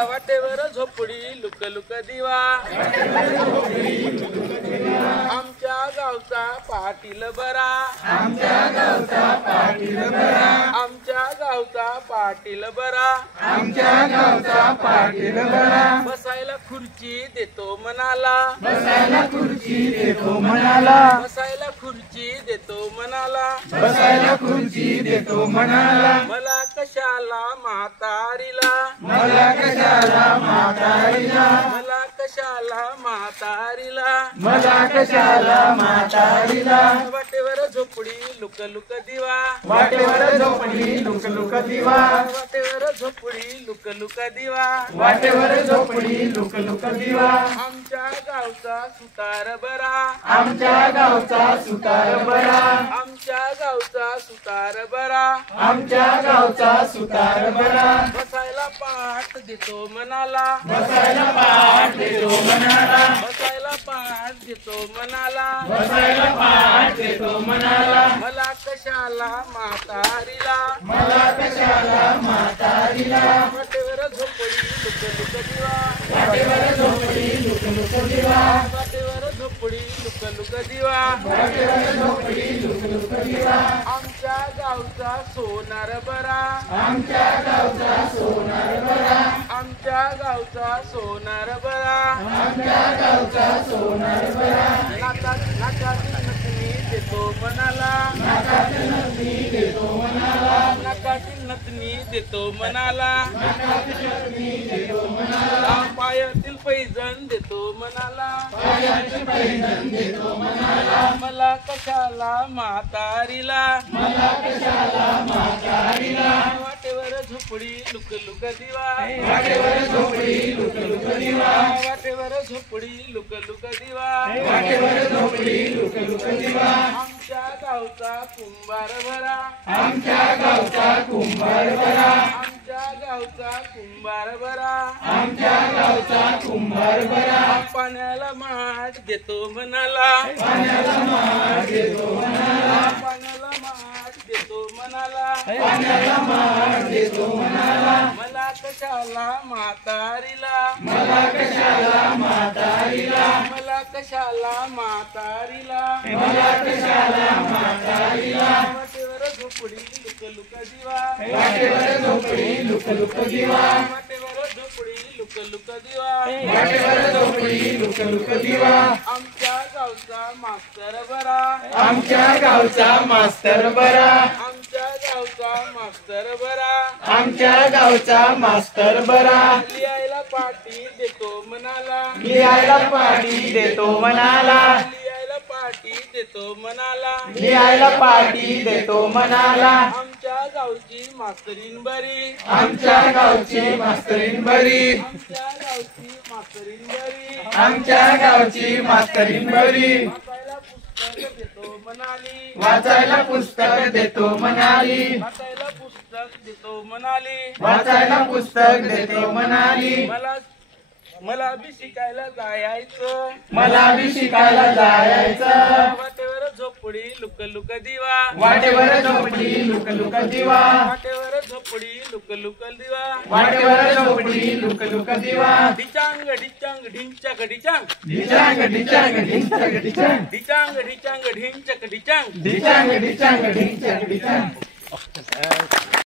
वाटेवर झोपडी look look दिवा आमच्या गावचा पाटील बरा आमच्या गावचा पाटील बरा आमच्या गावचा पाटील बरा आमच्या गावचा पाटील बरा बसायला खुर्ची देतो मनाला बसायला खुर्ची देतो मनाला बसायला खुर्ची देतो मनाला बसायला खुर्ची देतो मनाला मला कशाला म्हातारीला मला कशाला म्हातारीला मला कशाला म्हातारीला मला कशाला म्हातारीला वाटेवर झोपडी लुक लुक दिवा वाटेवर झोपडी लुक लुक दिवा वाटेवर झोपडी लुक लुक दिवा वाटेवर झोपडी लुक लुक दिवा आमच्या गावचा सुतार बरा आमच्या गावचा सुतार बरा आमच्या गावचा सुतार बरा आमच्या गावचा सुतार बरा बसायला पाठ देतो मनाला बसायला पाठ देतो मनाला बसायला पाठ देतो मनाला बसायला पाठ देतो मनाला मला कशाला म्हातारीला मला कशाला म्हातारीला वाटेवर झोपडी लुक लुक दिवा वाटेवर झोपडी लुक लुक दिवा वाटेवर झोपडी लुक लुक दिवा वाटेवर झोपडी लुक लुक दिवा आमच्या गावचा सोनार बरा आमच्या गावचा सोनार बरा आमच्या गावचा सोनार बरा आमच्या गावचा सोनार बरा नाकातील नथनी देतो मनाला नाकातील नथनी देतो मनाला नाकातील नथनी देतो मनाला नाकातील नथनी देतो मनाला पायातील पैजण देतो मनाला पायातील पैजण देतो मनाला मला कशाला म्हातारीला मला कशाला म्हातारीला वाटेवर झोपडी लुक लुक दिवा वाटेवर झोपडी लुक लुक दिवा वाटेवर झोपडी लुक लुक दिवा वाटेवर झोपडी लुक लुक दिवा आमच्या गावचा कुंभार भरा आमच्या गावचा कुंभार भरा आमच्या गावचा कुंभार भरा आमच्या गावचा कुंभार भरा पाण्याला माठ देतो मनाला पाण्याला माठ देतो मनाला पाण्याला माठ देतो मनाला पाण्याला माठ देतो मनाला मला कशाला म्हातारीला मला कशाला म्हातारीला मला कशाला म्हातारीला मला कशाला म्हातारीला वाटेवर झोपडी लुक लुक दिवा वाटेवर झोपडी लुक लुक दिवा वाटेवर झोपडी लुक लुक दिवा वाटेवर झोपडी लुक लुक दिवा आमच्या गावचा मास्तर बरा आमच्या गावचा मास्तर बरा आमच्या गावचा मास्तर बरा आमच्या गावचा मास्तर बरा लिहायला पाटी देतो मनाला लिहायला पाटी देतो मनाला लिहायला पाटी देतो मनाला लिहायला पाटी देतो मनाला आमच्या गावची मास्तरीन बरी आमच्या गावची मास्तरीन बरी आमच्या गावची मास्तरीन बरी आमच्या गावची मास्तरीन बरी वाचायला पुस्तक देतो मनाली वाचायला पुस्तक देतो मनाली वाचायला पुस्तक देतो मनाली मला बी शिकायला जायचं मला बी शिकायला जायचं वाटेवर झोपडी लुक लुक दिवा वाटेवर झोपडी लुक लुक दिवा वाटेवर झोपडी लुक लुक दिवा वाटेवर झोपडी लुक लुक दिवा डिचांग डिचांग ढिंचक डिचांग डिचांग डिचांग ढिंचक डिचांग डिचांग डिचांग ढिंचक डिचांग डिचांग डिचांग ढिंचक डिचांग